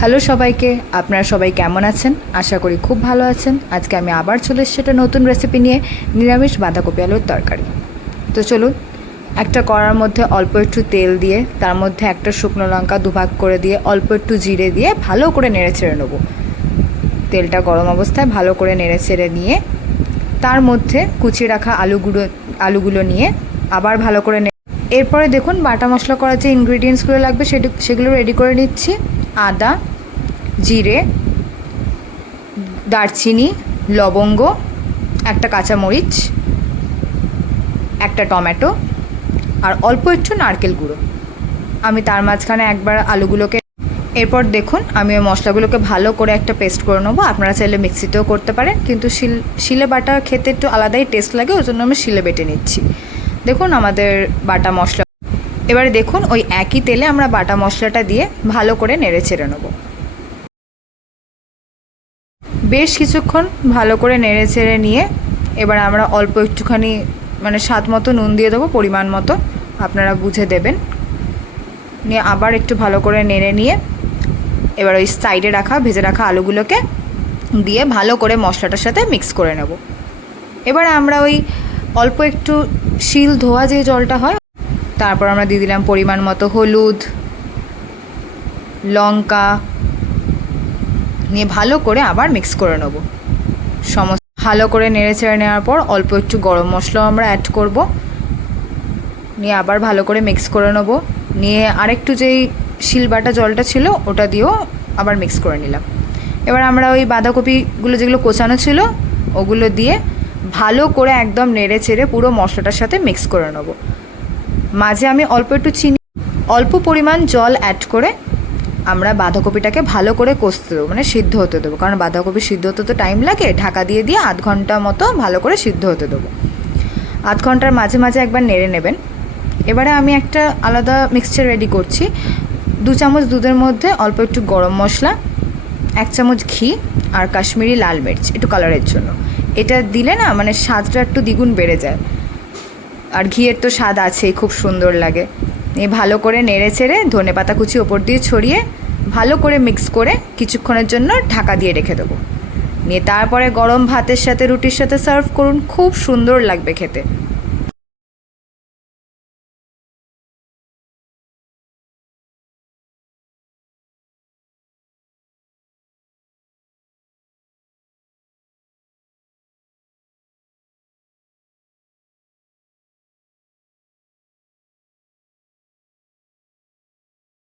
Hello সবাইকে, আপনারা সবাই কেমন আছেন? আশা করি খুব ভালো আছেন। আজকে আমি আবার চলে এসেছি একটা নতুন রেসিপি নিয়ে, নিরামিষ বাঁধাকপি আলুর তরকারি। তো চলুন, একটা কড়ার মধ্যে অল্প একটু তেল দিয়ে তার মধ্যে একটা শুকনো লঙ্কা দুভাগ করে দিয়ে অল্প একটু জিরে দিয়ে ভালো করে নেড়ে ছেড়ে নেবো। তেলটা গরম অবস্থায় ভালো করে নেড়ে ছেড়ে নিয়ে তার মধ্যে কুচিয়ে রাখা আলুগুলো নিয়ে আবার ভালো করে এরপরে দেখুন বাটা মশলা করার যে ইনগ্রিডিয়েন্টসগুলো লাগবে সেগুলো রেডি করে নিচ্ছি। আদা, জিরে, দারচিনি, লবঙ্গ, একটা কাঁচামরিচ, একটা টমেটো আর অল্প একটু নারকেল গুঁড়ো। আমি তার মাঝখানে একবার আলুগুলোকে এরপর দেখুন আমি ওই মশলাগুলোকে ভালো করে একটা পেস্ট করে নেবো। আপনারা চাইলে মিক্সিতেও করতে পারেন, কিন্তু শিলে বাটা খেতে একটু আলাদাই টেস্ট লাগে, ওই জন্য আমি শিলে বেটে নিচ্ছি। দেখুন আমাদের বাটা মশলা। এবারে দেখুন ওই একই তেলে আমরা বাটা মশলাটা দিয়ে ভালো করে নেড়ে ছেড়ে নেবো। বেশ কিছুক্ষণ ভালো করে নেড়ে ছেড়ে নিয়ে এবার আমরা অল্প একটুখানি স্বাদ মতো নুন দিয়ে দেবো, পরিমাণ মতো আপনারা বুঝে দেবেন। নিয়ে আবার একটু ভালো করে নেড়ে নিয়ে এবার ওই সাইডে ভেজে রাখা আলুগুলোকে দিয়ে ভালো করে মশলাটার সাথে মিক্স করে নেব। এবার আমরা ওই অল্প একটু শিল ধোয়া যে জলটা হয়, তারপর আমরা দিয়ে দিলাম পরিমাণ মতো হলুদ, লঙ্কা, নিয়ে ভালো করে আবার মিক্স করে নেব। সমস্ত ভালো করে নেড়ে ছেড়ে নেওয়ার পর অল্প একটু গরম মশলাও আমরা অ্যাড করব। নিয়ে আবার ভালো করে মিক্স করে নেব। নিয়ে আরেকটু যেই শিলবাটা জলটা ছিল ওটা দিয়েও আবার মিক্স করে নিলাম। এবার আমরা ওই বাঁধাকপিগুলো যেগুলো কোচানো ছিল ওগুলো দিয়ে ভালো করে একদম নেড়ে ছেড়ে পুরো মশলাটার সাথে মিক্স করে নেব। মাঝে আমি অল্প একটু চিনি, অল্প পরিমাণ জল অ্যাড করে আমরা বাঁধাকপিটাকে ভালো করে কষতে দেবো, সিদ্ধ হতে দেবো। কারণ বাঁধাকপি সিদ্ধ হতে তো টাইম লাগে। ঢাকা দিয়ে আধ ঘন্টা মতো ভালো করে সিদ্ধ হতে দেবো। আধ ঘন্টার মাঝে মাঝে একবার নেড়ে নেবেন। এবারে আমি একটা আলাদা মিক্সচার রেডি করছি। 2 চামচ দুধের মধ্যে অল্প একটু গরম মশলা, 1 চামচ ঘি আর কাশ্মীরি লাল মির্চ একটু কালারের জন্য। এটা দিলে না স্বাদটা একটু দ্বিগুণ বেড়ে যায়। আর ঘিয়ের তো স্বাদ আছেই, খুব সুন্দর লাগে। নিয়ে ভালো করে নেড়ে ছেড়ে ধনেপাতা কুচি ওপর দিয়ে ছড়িয়ে ভালো করে মিক্স করে কিছুক্ষণের জন্য ঢাকা দিয়ে রেখে দেবো। নিয়ে তারপরে গরম ভাতের সাথে রুটির সাথে সার্ভ করুন, খুব সুন্দর লাগবে খেতে।